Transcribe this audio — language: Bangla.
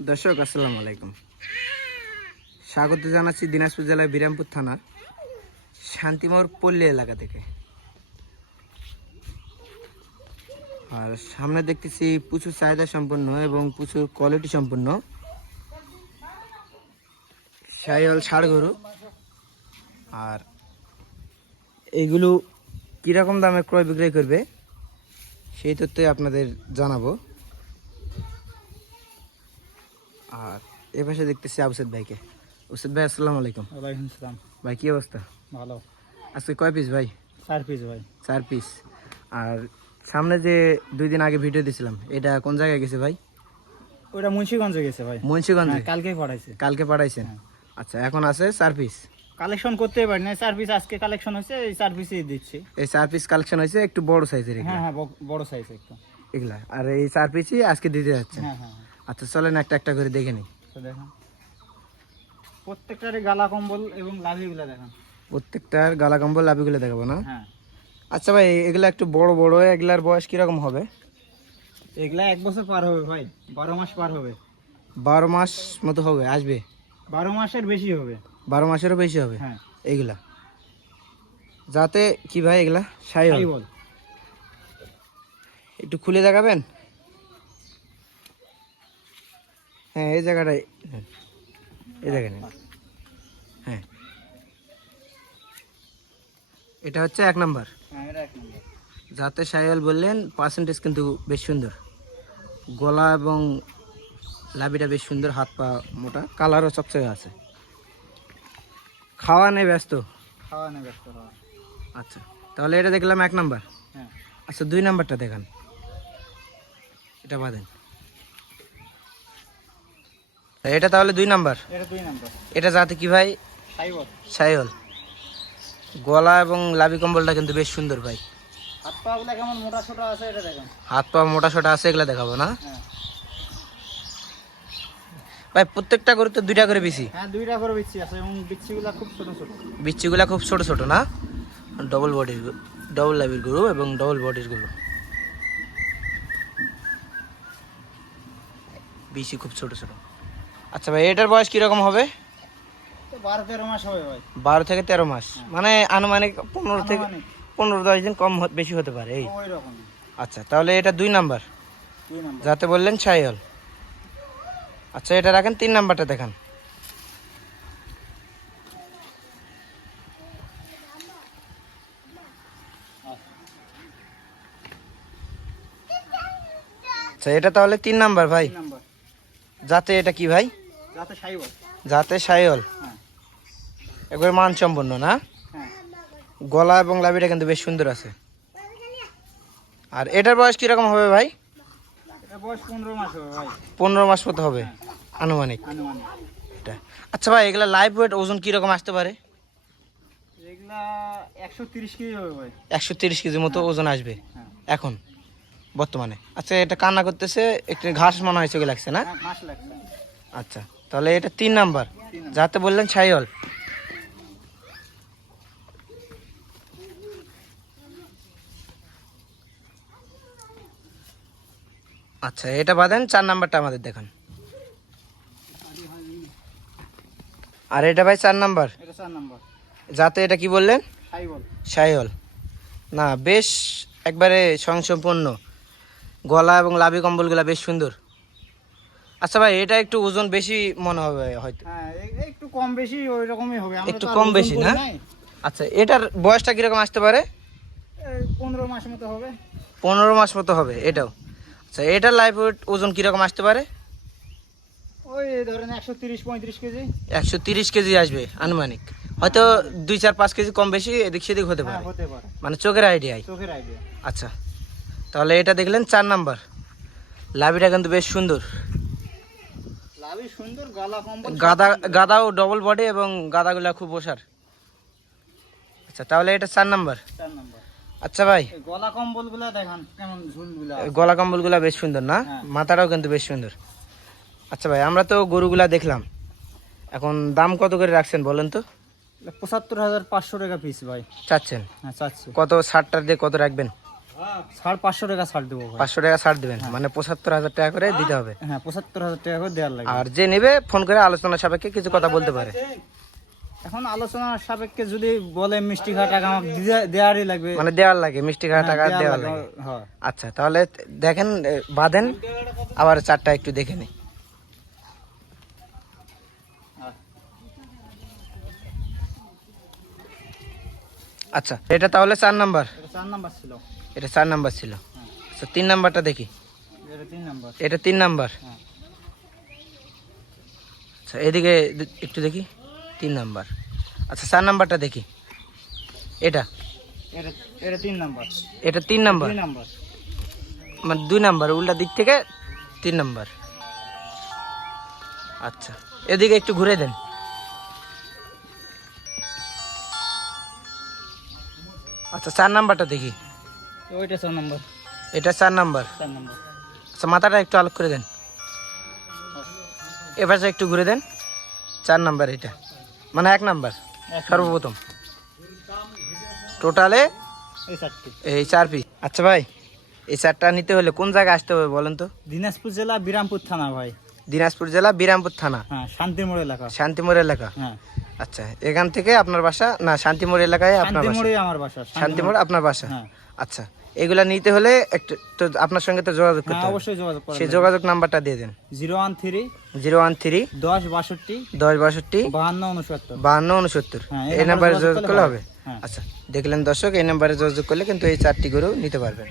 দর্শক আসসালামু আলাইকুম, স্বাগত জানাচ্ছি দিনাজপুর জেলার বিরামপুর থানার শান্তিমোড় পল্লী এলাকা থেকে। আর সামনে দেখতেছি প্রচুর চাহিদা সম্পন্ন এবং প্রচুর কোয়ালিটি সম্পন্ন শাহিওয়াল ষাড় গরু। আর এইগুলো কীরকম দামে ক্রয় বিক্রয় করবে সেই তথ্যে আপনাদের জানাবো। আর এ পাশে দেখতেছি আবুসেদ ভাইকে। আবুসেদ ভাই আসসালামু আলাইকুম। ওয়ালাইকুম সালাম। ভাই কী অবস্থা? ভালো। আজকে কয় পিস ভাই? 4 পিস ভাই। 4 পিস। আর সামনে যে 2 দিন আগে ভিডিও দিছিলাম, এটা কোন জায়গায় গেছে ভাই? ওটা মুন্সিগঞ্জে গেছে ভাই। মুন্সিগঞ্জে? কালকেই পাঠাইছে। কালকে পাঠাইছেন? আচ্ছা, এখন আছে 4 পিস। কালেকশন করতে পারি না, 4 পিস আজকে কালেকশন হয়েছে, এই 4 পিসই দিচ্ছি। এই 4 পিস কালেকশন হয়েছে, একটু বড় সাইজের। হ্যাঁ হ্যাঁ, বড় সাইজ একটু এগুলা। আর এই 4 পিসই আজকে দিতে যাচ্ছেন? হ্যাঁ হ্যাঁ। আচ্ছা চলেন একটা একটা করে দেখে নিই। তো দেখেন প্রত্যেকটারে গালা কম্বল এবং লাভিগুলা দেখেন। প্রত্যেকটার গালা কম্বল লাভিগুলো দেখাবো না? হ্যাঁ। আচ্ছা ভাই, এগুলা একটু বড় বড়, এগুলার বয়স কিরকম হবে? এগুলা 1 বছর পার হবে ভাই, 12 মাস পার হবে। 12 মাস মতো হবে, আসবে? 12 মাসের বেশি হবে। 12 মাসেরও বেশি হবে? হ্যাঁ। এইগুলা যাতে কি ভাই? এগুলা শাহিওয়াল। একটু খুলে দেখাবেন? হ্যাঁ, এই জায়গাটায়, এই জায়গায়। হ্যাঁ, এটা হচ্ছে 1 নাম্বার। হ্যাঁ, এটা 1 নম্বর। যাতে শাহিওয়াল বললেন, পার্সেন্টেজ কিন্তু বেশ সুন্দর। গলা এবং লাভিটা বেশ সুন্দর, হাত পা মোটা, কালারও চকচকে আছে। খাওয়া নেই ব্যস্ত? খাওয়া না ব্যস্ত হওয়া। আচ্ছা, তাহলে এটা দেখলাম 1 নাম্বার। হ্যাঁ। আচ্ছা, 2 নাম্বারটা দেখান। এটা বাদেন, এটা তাহলে 2 নাম্বার। এটা 2 নম্বর। এটা যাতে কি ভাই? শাহিওয়াল। শাহিওয়াল। গলা এবং লাভি কম্বলটা কিন্তু বেশ সুন্দর ভাই। হাত পা গুলা কেমন মোটা ছোটা আছে এটা দেখেন। হাত পা মোটা সোটা আছে, এগুলা দেখাবো না হ্যাঁ ভাই? প্রত্যেকটা গরু তো 2টা করে বিচি? হ্যাঁ, 2টা করে বিচ্ছি আছে এবং বিচ্ছিগুলা খুব ছোট ছোট। বিচিগুলা খুব ছোট ছোট না? ডবল বডির, ডবল লাভির গরু এবং ডবল বডির গরু, বিচি খুব ছোট ছোট। আচ্ছা ভাই, এটার বয়স কিরকম হবে? 12-13 মাস হবে ভাই। 12 থেকে 13 মাস, মানে আনুমানিক 15 থেকে আনুমানিক 15-10 দিন কম বেশি হতে পারে এই। ওই রকম। আচ্ছা, তাহলে এটা 2 নাম্বার 2 নম্বর। যাতে বললেন শাহিওয়াল। আচ্ছা, এটা রাখেন, 3 নাম্বারটা দেখান। আচ্ছা, এটা তাহলে 3 নাম্বার ভাই। 3 নম্বর। যাতে এটা কি ভাই? যাতে শাহিওয়াল। যাতে শাহিওয়াল। হ্যাঁ একবার মানসম্পন্ন না? হ্যাঁ। গলা এবং লাভিটা কিন্তু বেশ সুন্দর আছে। আর এটার বয়স কিরকম হবে ভাই? এটা বয়স 15 মাস হবে ভাই। 15 মাস মতো হবে আনুমানিক আনুমানিক। এটা। আচ্ছা ভাই, এগুলা লাইভ ওয়েট ওজন কিরকম আসতে পারে? এগুলা 130 কেজি হবে ভাই। 130 কেজির মতো ওজন আসবে হ্যাঁ এখন বর্তমানে। আচ্ছা, এটা কান্না করতেছে, একটু ঘাস মনে হয় চোখে লাগছে না? হ্যাঁ, ঘাস লাগছে। আচ্ছা, তাহলে এটা 3 নাম্বার 3 নম্বর। যাতে বললেন শাহিওয়াল। আচ্ছা, এটা বাদেন, 4 নাম্বারটা আমাদের দেখান। আর এটা ভাই 4 নাম্বার এটা 4 নম্বর। যাতে এটা কি বললেন? শাহিওয়াল। শাহিওয়াল না, বেশ একবারে স্বয়ংসম্পন্ন, গলা এবং লাভি কম্বলগুলা বেশ সুন্দর। আচ্ছা ভাই, এটা একটু ওজন বেশি মনে হবে হয়তো? হ্যাঁ, একটু কম বেশি ওই রকমই হবে। আমরা একটু তো আর কম ওজন বেশি করি না? নাই। আচ্ছা, এটার বয়সটা কিরকম আসতে পারে? এই 15 মাস মতো হবে। 15 মাস মতো হবে এটাও? আচ্ছা, এটার লাইফ ওয়েট ওজন কিরকম আসতে পারে? ওই ধরেন 130-35 কেজি। 130 কেজি আসবে আনুমানিক, হয়তো 2-4-5 কেজি কম বেশি এদিক সেদিক হতে হ্যাঁ, পারে, হতে পারে। মানে চোখের আইডিয়ায়। চোখের আইডিয়া। আচ্ছা, তাহলে এটা দেখলেন 4 নাম্বার। লাভিটা কিন্তু বেশ সুন্দর, লাভি সুন্দর, গলা কম্বল গাদা গাদাও ডবল বডি এবং গাদাগুলা খুব ওসার। আচ্ছা, তাহলে এটা 4 নাম্বার। 4 নম্বর। আচ্ছা ভাই, এই গলা কম্বলগুলা দেখেন কেমন ঝুলগুলা। গলা কম্বলগুলা বেশ সুন্দর না? হ্যাঁ। মাথাটাও কিন্তু বেশ সুন্দর। আচ্ছা ভাই, আমরা তো গরুগুলা দেখলাম, এখন দাম কত করে রাখছেন বলেন তো? 75,500 টাকা পিস ভাই। চাচ্ছেন? হ্যাঁ চাচ্ছি। কত ছাড়টার দিয়ে কত রাখবেন? ছাড় 500 টাকা ছাড় দেবো ভাই। 500 টাকা ছাড় দেবেন, মানে 75,000 টাকা করে দিতে হবে। হ্যাঁ 75,000 টাকা করে দেওয়ার লাগে। আর যে নেবে ফোন করে আলোচনা সাপেক্ষে কিছু কথা বলতে পারে। এখন আলোচনা সাপেক্ষে যদি বলে মিষ্টি খাওয়া টাকা আমাকে দেওয়ারই লাগবে, মানে দেওয়ার লাগে, মিষ্টি খাওয়া টাকা দেওয়ার দেওয়ার লাগে, লাগে। হ্যাঁ। আচ্ছা তাহলে দেখেন, বাঁধেন, আবার চারটা একটু দেখে নি। আচ্ছা এটা তাহলে 4 নাম্বার, এটা 4 নাম্বার ছিল। এটা 4 নাম্বার ছিল। আচ্ছা 3 নাম্বারটা দেখি। এটা 3 নাম্বার। এটা 3 নাম্বার। হ্যাঁ। আচ্ছা এদিকে একটু দেখি, 3 নাম্বার। আচ্ছা 4 নাম্বারটা দেখি। এটা এটা এটা 3 নাম্বার। এটা 3 নাম্বার, 2 নাম্বার। মানে 2 নাম্বার, উল্টা দিক থেকে 3 নাম্বার। আচ্ছা এদিকে একটু ঘুরে দেন। আচ্ছা 4 নাম্বারটা দেখি। ওইটা 4 নাম্বার। এটা 4 নাম্বার। 4 নাম্বার। আচ্ছা মাথাটা একটু আলোক করে দেন, এপাশে একটু ঘুরে দেন। 4 নাম্বার এটা, মানে 1 নাম্বার সর্বপ্রথম, টোটালে এই 4টি। এই 4 পিস। আচ্ছা ভাই এই 4টা নিতে হলে কোন জায়গায় আসতে হবে বলেন তো? দিনাজপুর জেলা বিরামপুর থানা ভাই। দিনাজপুর জেলা বিরামপুর থানা, হ্যাঁ শান্তিমোড় এলাকা। শান্তিমোড় এলাকা। হ্যাঁ আচ্ছা এখান থেকে আপনার বাসা? না শান্তিমোড় এলাকায় আপনার বাসা? শান্তিমোড়ে আমার বাসা। শান্তিমোড় আপনার বাসা। হ্যাঁ। আচ্ছা এগুলা নিতে হলে একটু তো আপনার সঙ্গে তো যোগাযোগ করতে হ্যাঁ হবে। অবশ্যই যোগাযোগ করুন। সেই যোগাযোগ নাম্বারটা দিয়ে দেন। 013 013 10 62 10 62 52 69। 52 69, হ্যাঁ, এই নাম্বারে যোগাযোগ করলে হবে। হবে। হ্যাঁ। আচ্ছা দেখলেন দর্শক, এই নাম্বারে যোগাযোগ করলে কিন্তু এই 4টি গরু নিতে পারবেন।